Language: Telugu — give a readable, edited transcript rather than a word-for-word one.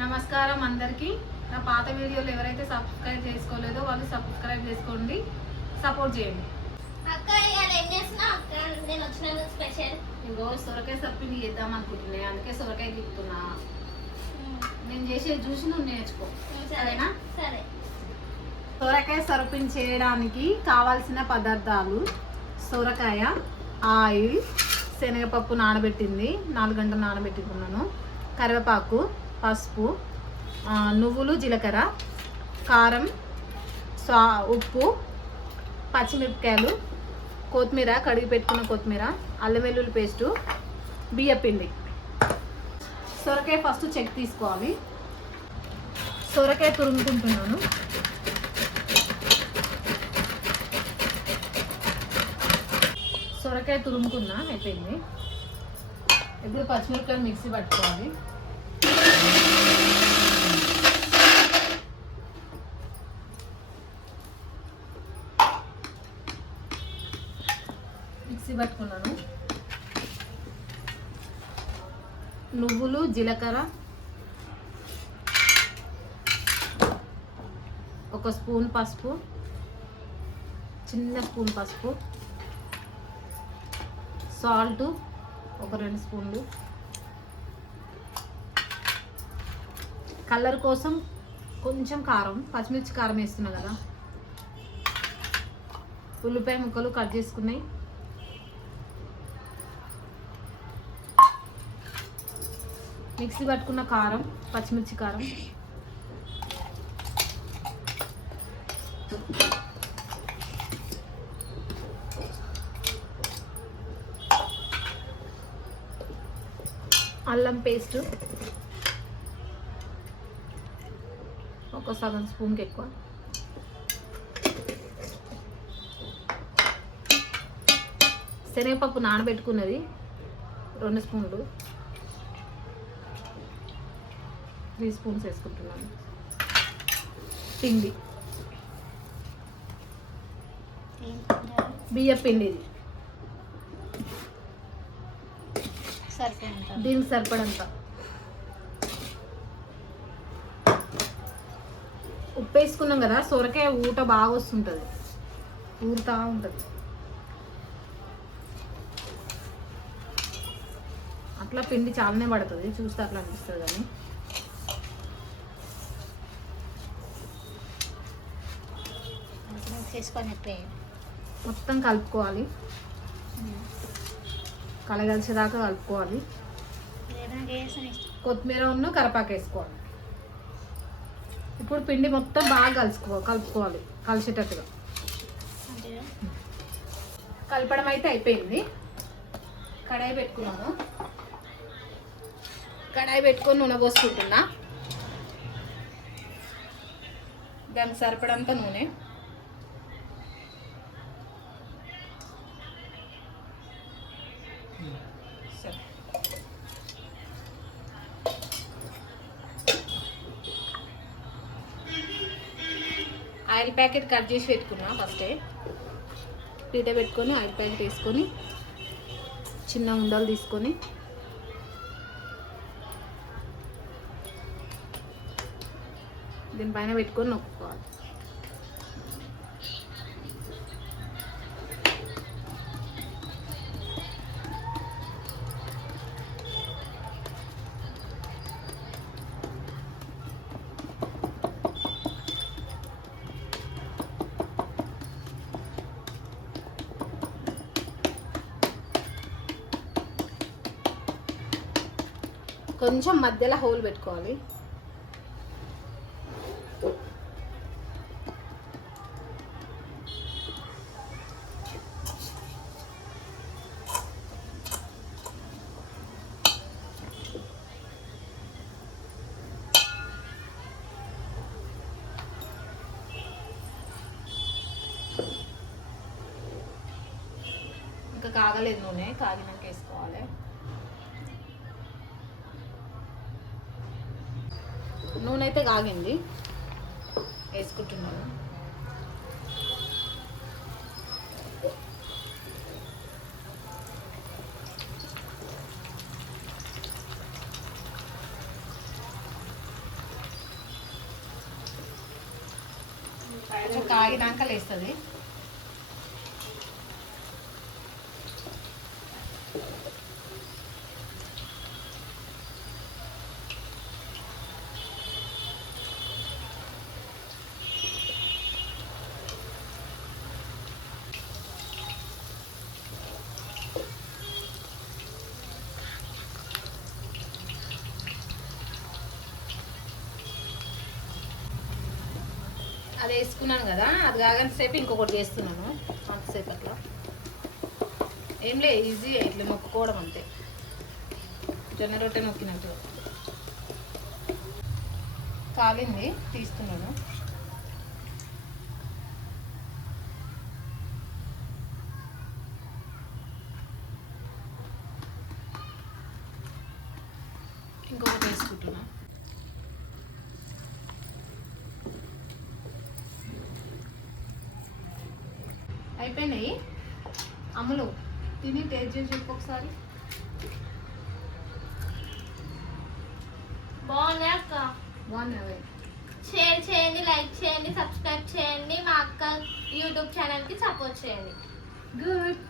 నమస్కారం అందరికీ. నా పాత వీడియోలు ఎవరైతే సబ్స్క్రైబ్ చేసుకోలేదో వాళ్ళు సబ్స్క్రైబ్ చేసుకోండి, సపోర్ట్ చేయండి. అక్క ఇవాళ ఏం చేస్తున్నావు అక్క? నేను వచ్చిన స్పెషల్ ఇంకో సొరకాయ సర్పిండి చేద్దాం అనుకుంటున్నాయి, అందుకే సొరకాయ తిప్పుతున్నా. నేను చేసే చూసి నువ్వు నేర్చుకో, సరేనా? సరే. సొరకాయ సర్పిండి చేయడానికి కావాల్సిన పదార్థాలు: సొరకాయ, ఆయిల్, శనగపప్పు నానబెట్టింది 4 గంటలు నానబెట్టుకున్నాను, కరివేపాకు, పసుపు, నువ్వులు, జీలకర్ర, కారం, ఉప్పు, పచ్చిమిరపకాయలు, కొత్తిమీర, కడిగి పెట్టుకున్న కొత్తిమీర, అల్లం వెల్లుల్లి పేస్టు, బియ్యపిండి. సొరకాయ ఫస్ట్ చెక్ తీసుకోవాలి. సొరకాయ తురుముకుంటున్నాను. సొరకాయ తురుముకున్నా అయిపోయింది. ఇప్పుడు పచ్చిమిరపకాయలు మిక్సీ పట్టుకోవాలి. మిక్సీ పట్టుకున్నాను. నువ్వులు, జీలకర్ర, 1 స్పూన్ పసుపు, చిన్న స్పూన్ పసుపు, సాల్ట్ 2 స్పూన్లు, కలర్ కోసం కొంచెం కారం, పచ్చిమిర్చి కారం వేస్తున్నా కదా, ఉల్లిపాయ ముక్కలు కట్ చేసుకున్నాయి, మిక్సీ పట్టుకున్న కారం, పచ్చిమిర్చి కారం, అల్లం పేస్ట్ 1 సగం స్పూన్కి ఎక్కువ, శనగపప్పు నానబెట్టుకున్నది 2 స్పూన్లు, 3 స్పూన్స్ వేసుకుంటున్నాను, పిండి, బియ్య పిండి, ఇది దీనికి సరిపడంత, ఉప్పు వేసుకున్నాం కదా, సొరకాయ ఊట బాగా వస్తుంటుంది, ఊరుతూ ఉంటుంది. అట్లా పిండి చాలానే పడుతుంది, చూస్తే అట్లా అనిపిస్తుంది. కానీ మొత్తం కలుపుకోవాలి, కలగలిసేదాకా కలుపుకోవాలి. కొత్తిమీర ఉన్న కరివేపాకు వేసుకోవాలి. ఇప్పుడు పిండి మొత్తం బాగా కలుపుకోవాలి కలిసేటట్టుగా. కలపడం అయితే అయిపోయింది. కడాయి పెట్టుకున్నాను. కడాయి పెట్టుకొని నూనె పోసుకుంటున్నా. దానికి సరిపడంత నూనె, ఆయిల్ ప్యాకెట్ కట్ చేసి పెట్టుకున్నా. ఫస్టే పీట పెట్టుకొని ఆయిల్ ప్యాకెట్ వేసుకొని చిన్న ఉండలు తీసుకొని దీనిపైన పెట్టుకొని నొక్కుకోవాలి. కొంచెం మధ్యలో హోల్ పెట్టుకోవాలి. ఇంకా కాగలేదు నూనె, కాగినాక వేసుకోవాలి. నూనె అయితే కాగింది, వేసుకుంటున్నాను. కొంచెం కాగినాక లేస్తుంది. అది వేసుకున్నాను కదా, అది కాగంతసేపు ఇంకొకటి చేస్తున్నాను. అంతసేపు అట్లా ఏం లే, ఈజీ ఇట్లా మొక్కుకోవడం అంతే, జొన్న రొట్టె నొక్కినట్టు. కాలింది, తీస్తున్నాను. ఇంకొకటి వేసుకుంటున్నా. అయిపోయినాయి. అమ్ములు తిని టేస్ట్ చేసి చెప్పు ఒకసారి. బాగున్నాయి అక్క. బాగున్నాయి. షేర్ చేయండి, లైక్ చేయండి, సబ్స్క్రైబ్ చేయండి, మా అక్క యూట్యూబ్ ఛానల్కి సపోర్ట్ చేయండి. గుడ్.